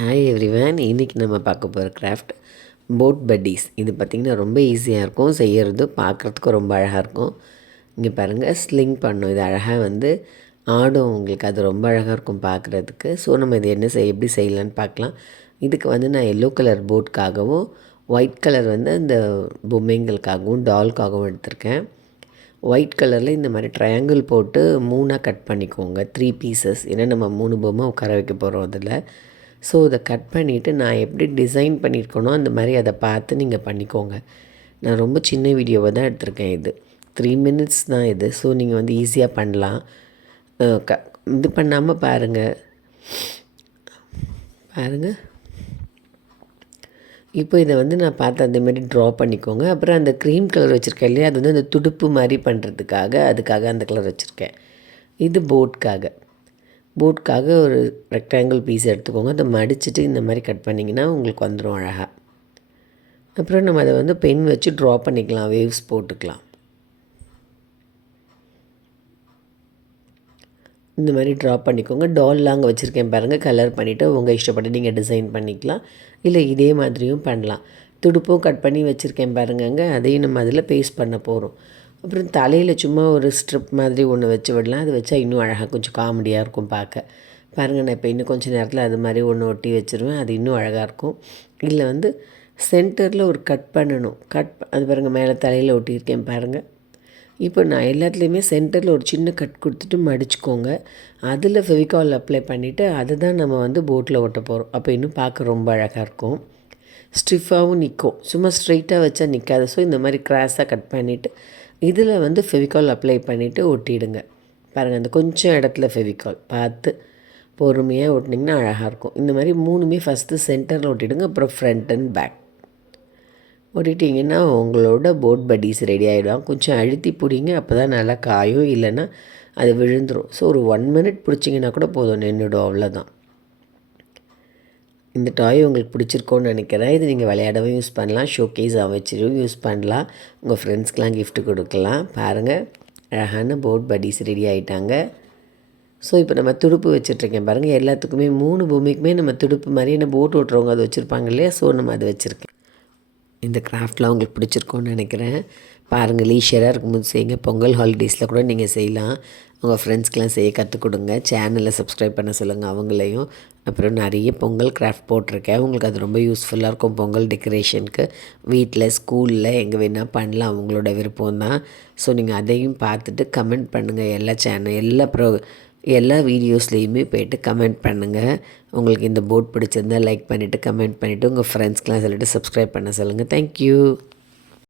Hi everyone. இன்றைக்கி நம்ம பார்க்க போகிற கிராஃப்ட் போட் பட்டீஸ். இது பார்த்திங்கன்னா ரொம்ப ஈஸியாக இருக்கும் செய்கிறது, பார்க்குறதுக்கும் ரொம்ப அழகாக இருக்கும். இங்கே பாருங்கள், ஸ்லிங் பண்ணும். இது அழகாக ஆடும். உங்களுக்கு அது ரொம்ப அழகாக இருக்கும் பார்க்குறதுக்கு. ஸோ நம்ம இது எப்படி செய்யலான்னு பார்க்கலாம். இதுக்கு நான் எல்லோ கலர் போட்காகவும் ஒயிட் கலர் அந்த பொம்மைங்களுக்காகவும் டால்காகவும் எடுத்திருக்கேன். ஒயிட் கலரில் இந்த மாதிரி ட்ரையாங்கிள் போட்டு 3ஆக கட் பண்ணிக்கோங்க, 3 பீசஸ். ஏன்னா நம்ம 3 பொம்மை உட்கார வைக்க போகிறோம் அதில். ஸோ இதை கட் பண்ணிவிட்டு நான் எப்படி டிசைன் பண்ணியிருக்கேனோ அந்த மாதிரி அதை பார்த்து நீங்கள் பண்ணிக்கோங்க. நான் ரொம்ப சின்ன வீடியோவை தான் எடுத்திருக்கேன். இது 3 மினிட்ஸ் தான் இது. ஸோ நீங்கள் ஈஸியாக பண்ணலாம். இது பண்ணாமல் பாருங்கள். இப்போ இதை நான் பார்த்து அந்தமாரி ட்ரா பண்ணிக்கோங்க. அப்புறம் அந்த க்ரீம் கலர் வச்சுருக்கேன் இல்லையா, அது அந்த துடுப்பு மாதிரி பண்ணுறதுக்காக அதுக்காக அந்த கலர் வச்சுருக்கேன். இது போட்காக ஒரு ரெக்டாங்கிள் பீஸ் எடுத்துக்கோங்க. அதை மடிச்சுட்டு இந்த மாதிரி கட் பண்ணிங்கன்னா உங்களுக்கு வந்துடும் அழகாக. அப்புறம் நம்ம அதை பென் வச்சு ட்ரா பண்ணிக்கலாம், வேவ்ஸ் போட்டுக்கலாம். இந்த மாதிரி ட்ரா பண்ணிக்கோங்க. டால்லாம் அங்கே வச்சுருக்கேன் பாருங்கள். கலர் பண்ணிவிட்டு உங்கள் இஷ்டப்பட்டு நீங்கள் டிசைன் பண்ணிக்கலாம். இல்லை இதே மாதிரியும் பண்ணலாம். துடுப்பும் கட் பண்ணி வச்சுருக்கேன் பாருங்கங்க. அதையும் நம்ம அதில் பேஸ்ட் பண்ண போகிறோம். அப்புறம் தலையில் சும்மா ஒரு ஸ்ட்ரிப் மாதிரி ஒன்று வச்சு விடலாம். அது வச்சா இன்னும் அழகாக கொஞ்சம் காமெடியாக இருக்கும் பார்க்க. பாருங்கள், நான் இப்போ இன்னும் கொஞ்சம் நேரத்தில் அது மாதிரி ஒன்று ஒட்டி வச்சுருவேன். அது இன்னும் அழகாக இருக்கும். இதில் சென்டரில் ஒரு கட் பண்ணணும். அது பாருங்கள், மேலே தலையில் ஒட்டியிருக்கேன் பாருங்கள். இப்போ நான் எல்லாத்துலேயுமே சென்டரில் ஒரு சின்ன கட் கொடுத்துட்டு மடிச்சுக்கோங்க. அதில் ஃபெவிகால் அப்ளை பண்ணிவிட்டு அதை தான் நம்ம போட்டில் ஒட்ட போகிறோம். அப்போ இன்னும் பார்க்க ரொம்ப அழகாக இருக்கும். ஸ்டிஃபாகவும் நிற்கும். சும்மா ஸ்ட்ரைட்டாக வச்சா நிற்காது. ஸோ இந்த மாதிரி கிராஸாக கட் பண்ணிவிட்டு இதில் ஃபெவிகால் அப்ளை பண்ணிவிட்டு ஒட்டிடுங்க. பாருங்கள், அந்த கொஞ்சம் இடத்துல ஃபெவிகால் பார்த்து பொறுமையாக ஒட்டினீங்கன்னா அழகாக இருக்கும். இந்த மாதிரி 3மே ஃபஸ்ட்டு சென்டரில் ஒட்டிடுங்க. அப்புறம் ஃப்ரண்ட் அண்ட் பேக் ஒட்டிட்டிங்கன்னா உங்களோட போட் பட்டீஸ் ரெடி ஆகிடும். கொஞ்சம் அழுத்தி பிடிங்க, அப்போ தான் நல்லா காயும், இல்லைன்னா அது விழுந்துடும். ஸோ ஒரு 1 மினிட் பிடிச்சிங்கன்னா கூட போதும், நின்றுடும். அவ்வளோதான். இந்த டாய் உங்களுக்கு பிடிச்சிருக்கோன்னு நினைக்கிறேன். இது நீங்கள் விளையாடவும் யூஸ் பண்ணலாம், ஷோகேஸாக வச்சுடும் யூஸ் பண்ணலாம், உங்கள் ஃப்ரெண்ட்ஸ்க்கெலாம் கிஃப்ட்டு கொடுக்கலாம். பாருங்கள், அழகான போட் பட்டீஸ் ரெடி ஆகிட்டாங்க. ஸோ இப்போ நம்ம துடுப்பு வச்சுட்ருக்கேன் பாருங்கள். எல்லாத்துக்குமே 3 பொம்மைக்குமே நம்ம துடுப்பு மாதிரி என்ன போட் ஓட்டுறவங்க அது வச்சுருப்பாங்க இல்லையா, ஸோ நம்ம அதை வச்சுருக்கேன். இந்த கிராஃப்ட்லாம் உங்களுக்கு பிடிச்சிருக்கோன்னு நினைக்கிறேன். பாருங்கள், லீஷராக இருக்கும்போது செய்யுங்க. பொங்கல் ஹாலிடேஸில் கூட நீங்கள் செய்யலாம். உங்கள் ஃப்ரெண்ட்ஸ்க்கெலாம் செய்ய கற்றுக் கொடுங்க. சேனலை சப்ஸ்கிரைப் பண்ண சொல்லுங்கள் அவங்களையும். அப்புறம் நிறைய பொங்கல் கிராஃப்ட் போட்டிருக்கேன். உங்களுக்கு அது ரொம்ப யூஸ்ஃபுல்லாக இருக்கும். பொங்கல் டெக்கரேஷனுக்கு வீட்டில், ஸ்கூலில் எங்கே வேணால் பண்ணலாம். அவங்களோட விருப்பம் தான். ஸோ நீங்கள் அதையும் பார்த்துட்டு கமெண்ட் பண்ணுங்கள். எல்லா வீடியோஸ்லேயுமே போய்ட்டு கமெண்ட் பண்ணுங்கள். உங்களுக்கு இந்த போட் பிடிச்சிருந்தால் லைக் பண்ணிவிட்டு கமெண்ட் பண்ணிவிட்டு உங்கள் ஃப்ரெண்ட்ஸ்க்கெலாம் சொல்லிவிட்டு சப்ஸ்கிரைப் பண்ண சொல்லுங்கள். தேங்க்யூ.